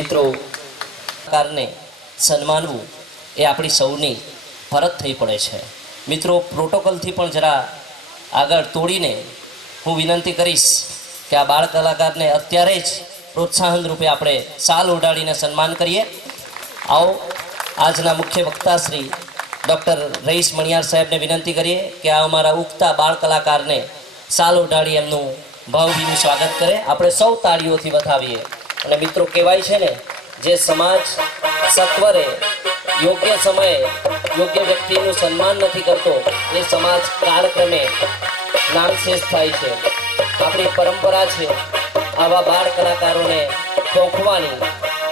મિત્રો કારને સન્માનવું એ આપણી સૌની ફરજ થઈ પડે છે. મિત્રો, પ્રોટોકોલથી પણ જરા આગળ તોડીને હું વિનંતી કરીશ કે આ બાળ કલાકારને અત્યારે જ પ્રોત્સાહન રૂપે આપણે સાલ ઉડાડીને સન્માન કરીએ. આવો આજના મુખ્ય વક્તા શ્રી ડૉક્ટર રઈસ મણિયાર સાહેબને વિનંતી કરીએ કે આ અમારા ઉગતા બાળ કલાકારને સાલ ઉડાડી એમનું ભાવભીનું સ્વાગત કરે. આપણે સૌ તાળીઓથી વધાવીએ. અને મિત્રો કહેવાય છે ને, જે સમાજ સત્વરે યોગ્ય સમયે યોગ્ય વ્યક્તિનું સન્માન નથી કરતો, એ સમાજ કાળક્રમે નામશેષ થાય છે. આપણી પરંપરા છે, આવા બાળ કલાકારોને શોખવાની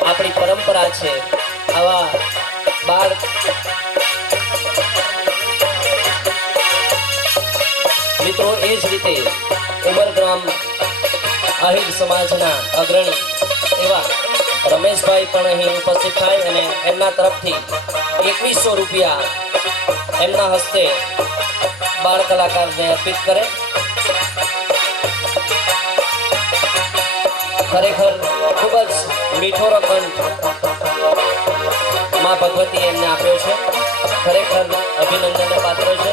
આપણી પરંપરા છે, આવા બાળ મિત્રો એ જ રીતે ઉમરગ્રામ આહિર સમાજના અગ્રણી એવા રમેશભાઈ પણ અહીં ઉપસ્થિત થાય અને એમના તરફથી એકવીસો રૂપિયા એમના હસ્તે બાળ કલાકારને અર્પિત કરે. ખરેખર ખૂબ જ મીઠો રકમમાં ભગવતી એમને આપ્યો છે. ખરેખર અભિનંદનને પાત્ર છે.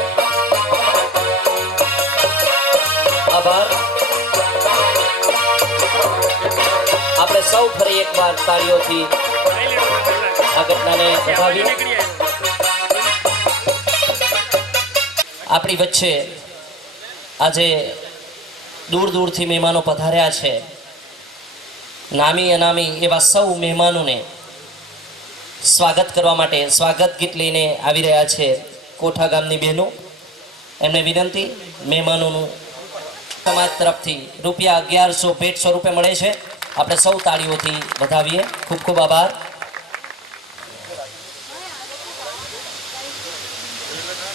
તાળીઓથી આ ઘટનાને સંભાવી આપણી વચ્ચે આજે દૂર દૂરથી મહેમાનો પધાર્યા છે. નામી અનામી એવા સૌ મહેમાનોને સ્વાગત કરવા માટે સ્વાગત ગીત લઈને આવી રહ્યા છે કોઠા ગામની બહેનો. એમને વિનંતી મહેમાનોનું સમાજ તરફથી રૂપિયા અગિયારસો ભેટ સ્વરૂપે મળે છે. આપણે સૌ તાળીઓથી વધાવીએ. ખૂબ ખૂબ આભાર.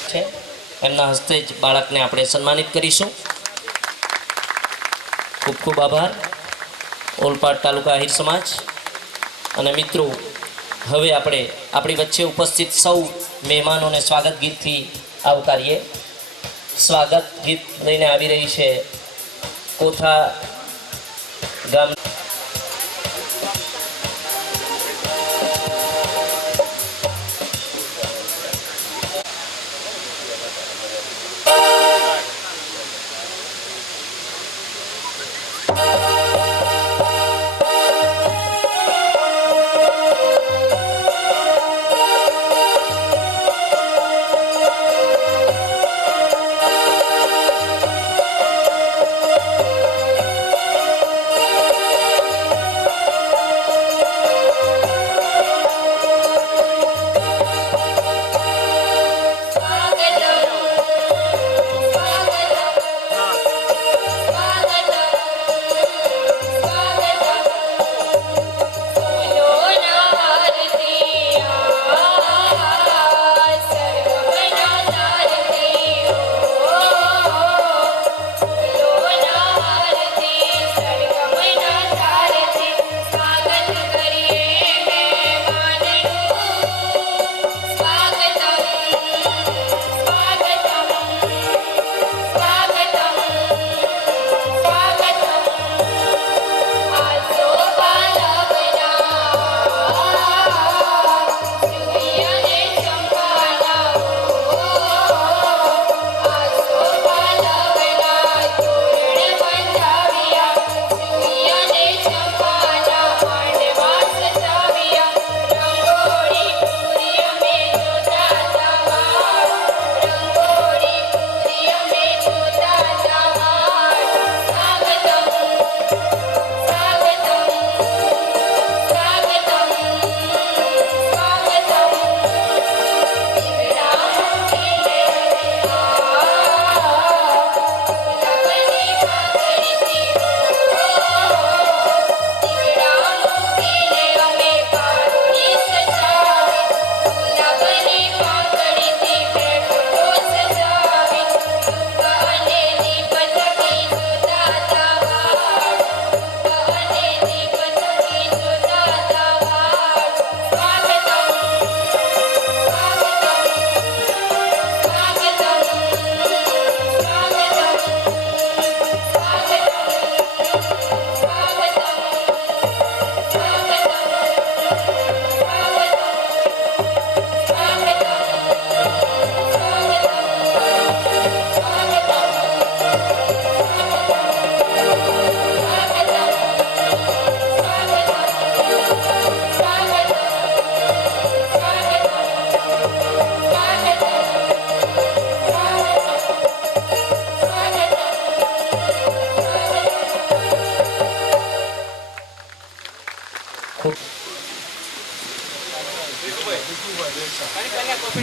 છે? એમના હસ્તે જ બાળકને આપણે સન્માનિત કરીશું. ખૂબ ખૂબ આભાર. ઓલપાડ તાલુકા આહિર સમાજ. અને મિત્રો, હવે આપણે આપણી વચ્ચે ઉપસ્થિત સૌ મહેમાનોને સ્વાગત ગીતથી આવકારીએ. સ્વાગત ગીત લઈને આવી રહી છે કોઠા ગામ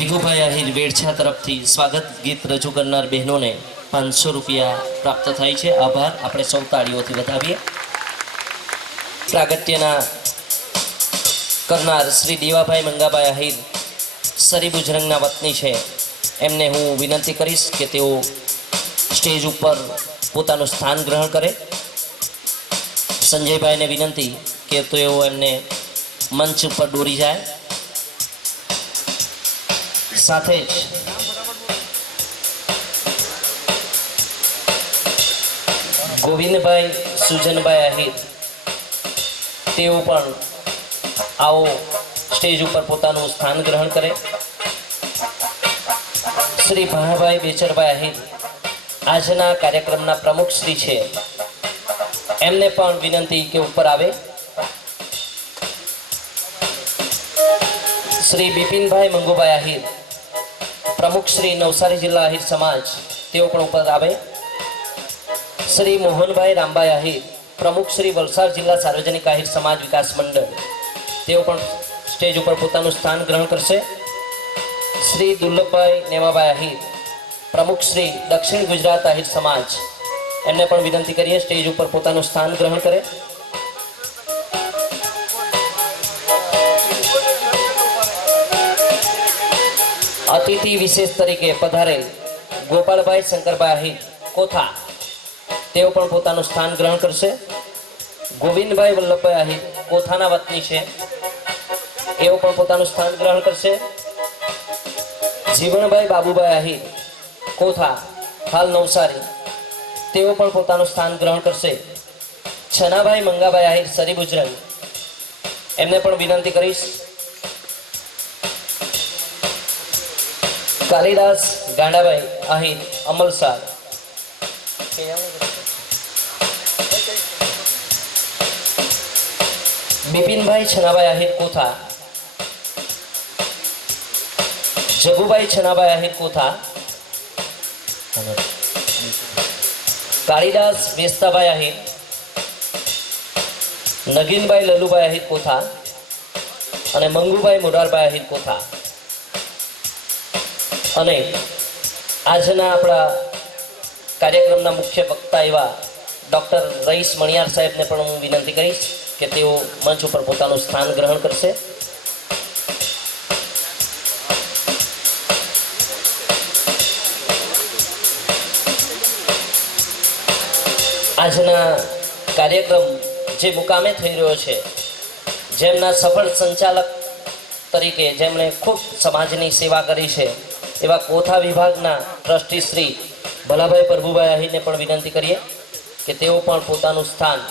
ભીખુભાઈ આહિર વેડછા તરફથી સ્વાગત. ગીત રજૂ કરનાર બહેનોને પાંચસો રૂપિયા પ્રાપ્ત થાય છે. આભાર. આપણે સૌ તાળીઓથી વધાવીએ. પ્રાગટ્યના કરનાર શ્રી દેવાભાઈ મંગાભાઈ આહિર સરી બુજરંગના વતની છે. એમને હું વિનંતી કરીશ કે તેઓ સ્ટેજ ઉપર પોતાનું સ્થાન ગ્રહણ કરે. સંજયભાઈને વિનંતી કે તેઓ એમને મંચ ઉપર દોરી જાય. સાથે જ. ગોવિંદભાઈ, સુજનભાઈ આહિર, તેઓ પણ આવો સ્ટેજ ઉપર પોતાનું સ્થાન ગ્રહણ કરે. શ્રી ભાણાભાઈ બેચરભાઈ આહિર આજના કાર્યક્રમના પ્રમુખ શ્રી છે. એમને પણ વિનંતી કે ઉપર આવે. શ્રી બિપિનભાઈ મંગુભાઈ આહિર પ્રમુખ શ્રી નવસારી જિલ્લા આહિર સમાજ, તેઓ પણ ઉપર આવે. શ્રી મોહનભાઈ રામભાઈ આહિર પ્રમુખ શ્રી વલસાડ જિલ્લા સાર્વજનિક આહિર સમાજ વિકાસ મંડળ, તેઓ પણ સ્ટેજ ઉપર પોતાનું સ્થાન ગ્રહણ કરશે. શ્રી દુર્લભભાઈ નેમાભાઈ આહિર પ્રમુખ શ્રી દક્ષિણ ગુજરાત આહિર સમાજ, એમને પણ વિનંતી કરીએ સ્ટેજ ઉપર પોતાનું સ્થાન ગ્રહણ કરે. અતિથિ વિશેષ તરીકે પધારેલ ગોપાલભાઈ શંકરભાઈ આહિર કોથા. તેઓ પણ પોતાનું સ્થાન ગ્રહણ કરશે. ગોવિંદભાઈ વલ્લભભાઈ આહિર કોથાના વતની છે. એઓ પણ પોતાનું સ્થાન ગ્રહણ કરશે. જીવણભાઈ બાબુભાઈ આહિર કોથા, હાલ નવસારી. તેઓ પણ પોતાનું સ્થાન ગ્રહણ કરશે. છનાભાઈ મંગાભાઈ આહિર સરી ગુજરાત એમને પણ વિનંતી કરીશ. કાલિદાસ ગાંડાભાઈ આહિર અમલસાર બિપિનભાઈ છનાભાઈ આહિર કોથા. જગુભાઈ છનાભાઈ આહિર કોથા. કાળીદાસ વેસ્તાભાઈ આહિર. નગીનભાઈ લલુભાઈ આહિર કોથા. અને મંગુભાઈ મોઢારભાઈ આહિર કોથા. અને આજના આપણા કાર્યક્રમના મુખ્ય વક્તા એવા ડૉક્ટર રઈસ મણિયાર સાહેબને પણ હું વિનંતી કરીશ કે તેઓ મંચ ઉપર પોતાનું સ્થાન ગ્રહણ કરશે. આજના કાર્યક્રમ જે મુકામે થઈ રહ્યો છે, જેમના સફળ સંચાલક તરીકે જેમણે ખૂબ સમાજની સેવા કરી છે એવા કોથા વિભાગના ટ્રસ્ટી શ્રી ભલાભાઈ પ્રભુભાઈ આહીને પણ વિનંતી કરીએ કે તેઓ પણ પોતાનું સ્થાન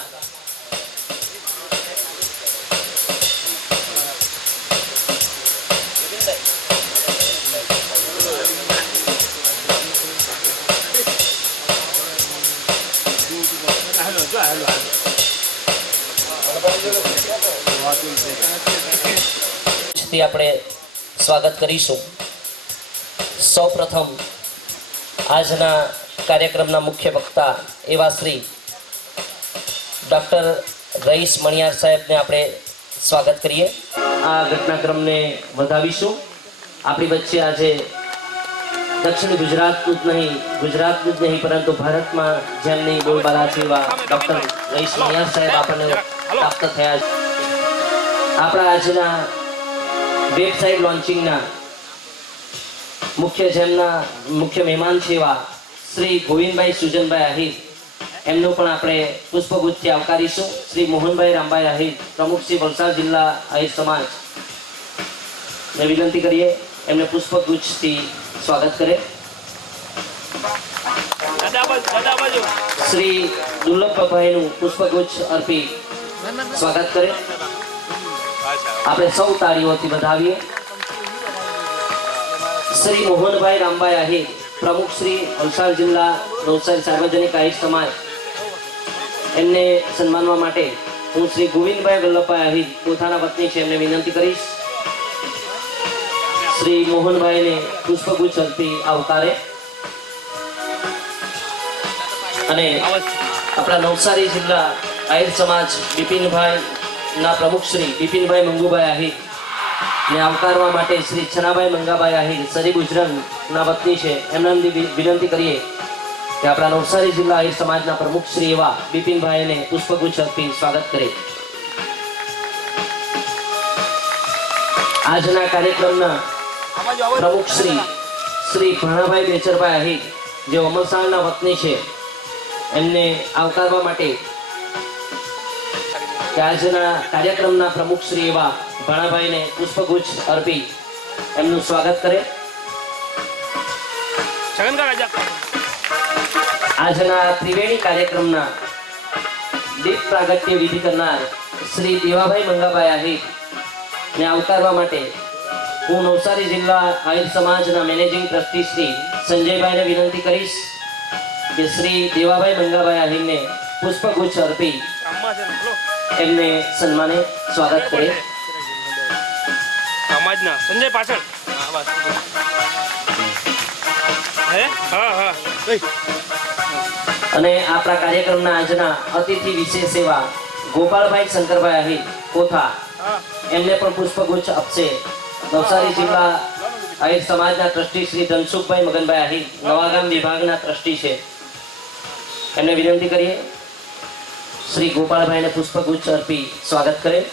આપણે સ્વાગત કરીશું. સૌપ્રથમ આજના કાર્યક્રમના મુખ્ય વક્તા એવા શ્રી ડૉક્ટર રઈસ મણિયાર સાહેબને આપણે સ્વાગત કરીએ. આ ઘટનાક્રમને વધાવીશું. આપણી વચ્ચે આજે દક્ષિણ ગુજરાતનું જ નહીં, ગુજરાતનું જ નહીં, પરંતુ ભારતમાં જેમની બોલબાલા છે એવા ડૉક્ટર રઈસ મણિયાર સાહેબ આપણને પ્રાપ્ત થયા છે. આપણા આજના વેબસાઇટ લોન્ચિંગના મુખ્ય જેમના મુખ્ય મહેમાન એવા શ્રી ગોવિંદભાઈ સુજનભાઈ આહિર. એમનું પણ આપણે પુષ્પગુચ્છથી આવકારીશું. શ્રી મોહનભાઈ રામભાઈ આહિર, પ્રમુખ શ્રી વલસાડ જિલ્લા આહિર સમાજ. ને વિનંતી કરીએ, એમને પુષ્પગુચ્છથી સ્વાગત કરે. શ્રી દુર્લભભાઈનું પુષ્પગુચ્છ અર્પી સ્વાગત કરે. આપણે સૌ તાળીઓથી વધાવીએ. શ્રી મોહનભાઈ રામભાઈ આહિર, પ્રમુખ શ્રી વલસાડ જિલ્લા નવસારી સાર્વજનિક આહિર સમાજ. એમને સન્માનવા માટે હું શ્રી ગોવિંદભાઈ વલ્લભભાઈ આહિર, પોતાના પત્ની છે, એમને વિનંતી કરીશ. શ્રી મોહનભાઈને પુષ્પગુચ્છ અર્પી આવકારે. અને આપણા નવસારી જિલ્લા આહિર સમાજ બિપિનભાઈ ના પ્રમુખ શ્રી બિપિનભાઈ મંગુભાઈ આહિર ને આવકારવા માટે શ્રી છનાભાઈ મંગાભાઈ આહિર, સરી ગુજરાતના વતની છે. એમને વિનંતી કરીએ કે આપણા નવસારી જિલ્લા આહિર સમાજના પ્રમુખ શ્રી એવા બિપિનભાઈને પુષ્પગુચ્છ અર્પી સ્વાગત કરે આજના કાર્યક્રમના પ્રમુખ શ્રી શ્રી ભાણાભાઈ બેચરભાઈ આહિર, જે અમલસાણના વતની છે, એમને આવકારવા માટે આજના કાર્યક્રમના પ્રમુખ શ્રી એવા ભાણાભાઈને પુષ્પગુચ્છ અર્પી એમનું સ્વાગત કરે. આજના ત્રિવેણી કાર્યક્રમના દીપ પ્રાગટ્ય વિધિ કરનાર શ્રી દેવાભાઈ મંગાભાઈ આહિર ને આવકારવા માટે હું નવસારી જિલ્લા આહિર સમાજના મેનેજિંગ ટ્રસ્ટી શ્રી સંજયભાઈને વિનંતી કરીશ કે શ્રી દેવાભાઈ મંગાભાઈ આહિરને પુષ્પગુચ્છ અર્પી એમને સન્માને સ્વાગત કરે. કામમાં સંજય પાછળ. હા? બસ હે હા. હા અને આપણા કાર્યક્રમના આજના અતિથિ વિશેષ સેવા ગોપાલભાઈ શંકરભાઈ આહિર કોથા. એમને પણ પુષ્પગુચ્છ આપશે. નવસારી જિલ્લા આહિર સમાજના ટ્રસ્ટી શ્રી ધનસુખભાઈ મગનભાઈ આહિર નવાગામ વિભાગના ટ્રસ્ટી છે. એમને વિનંતી કરીએ. શ્રી ગોપાલભાઈને પુષ્પગુચ્છ અર્પી સ્વાગત કરે.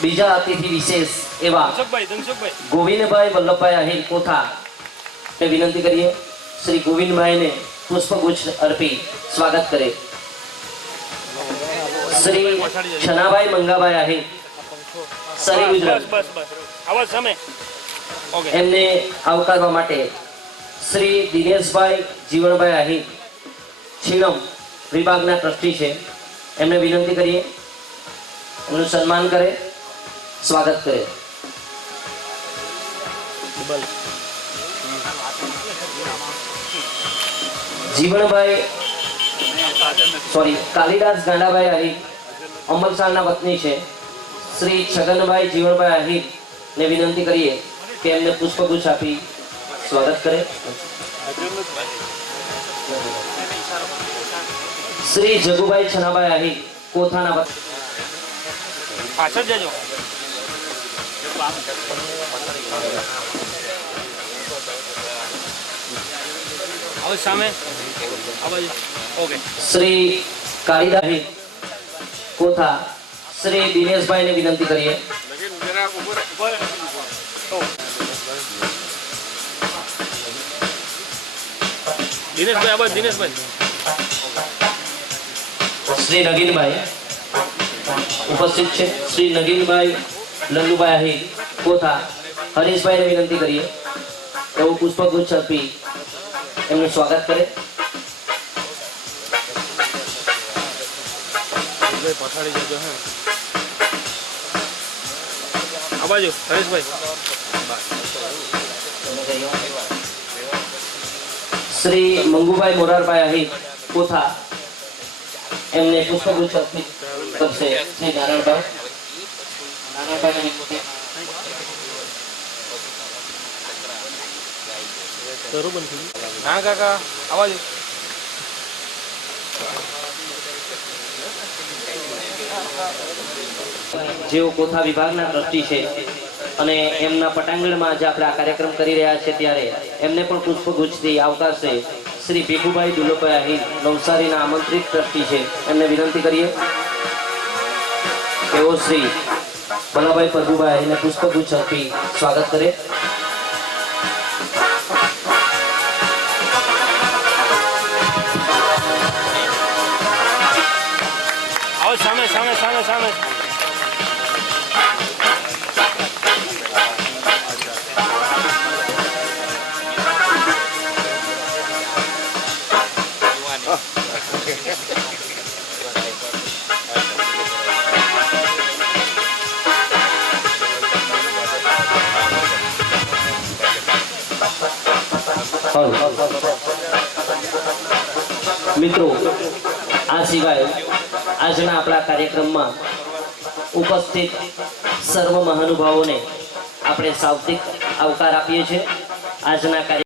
બીજા અતિથિ વિશેષ એવા ગોવિંદભાઈ વલ્લભભાઈ આહિર કોથા ને વિનંતી કરીએ શ્રી ગોવિંદભાઈને પુષ્પગુચ્છ અર્પી સ્વાગત કરે. શ્રી છનાભાઈ મંગાભાઈ સરી બસ ગુજરાત. એમને આવકારવા માટે શ્રી દિનેશભાઈ જીવણભાઈ આહિર છીણમ વિભાગના ટ્રસ્ટી છે. એમને વિનંતી કરીએ એમનું સન્માન કરે. સ્વાગત કરે જીવણભાઈ સોરી કાલિદાસ ગાંડાભાઈ આહિર અમલસારના વતની છે. શ્રી છગનભાઈ જીવણભાઈ આહિર ને વિનંતી કરીએ કે એમને પુષ્પગુચ્છ આપી સ્વાગત કરે. શ્રી જગુભાઈ છનાભાઈ આહિર કોથાના પાછળ જજો. આવાજ સામે આવાજ ઓકે શ્રી કાલિદાસ આહિર કોથા શ્રી દિનેશભાઈને વિનંતી કરીએ દિનેશભાઈ આવાજ દિનેશભાઈ શ્રી નગીનભાઈ ઉપસ્થિત છે શ્રી નગીનભાઈ લલ્લુભાઈ આહિર કોથા હરીશભાઈને વિનંતી કરીએ. એવું પુષ્પગુચ્છ અર્પી એમનું સ્વાગત કરે. પથારી જજો હે. આવાજો હરેશભાઈ. શ્રી મંગુભાઈ મોરારભાઈ આહિર કોથા એમને પુષ્પગુચ્છ અર્પિત કરશે. શ્રી નારાયણભાઈ. હા, કાકા, આવાજો. જેઓ કોથા વિભાગના ટ્રસ્ટી છે અને એમના પટાંગણમાં જે આપણે આ કાર્યક્રમ કરી રહ્યા છે ત્યારે એમને પણ પુષ્પગુચ્છથી આવકારશે શ્રી ભીખુભાઈ દુલોભાઈ અહીર નવસારીના આમંત્રિત ટ્રસ્ટી છે. એમને વિનંતી કરીએ. એવો શ્રી ભલાભાઈ પ્રભુભાઈ એને પુષ્પગુચ્છ અર્પી સ્વાગત કરે. મિત્રો, આ સિવાય આજના આપણા કાર્યક્રમમાં ઉપસ્થિત સર્વ મહાનુભાવોને આપણે સાવધિક આવકાર આપીએ છીએ. આજના કાર્ય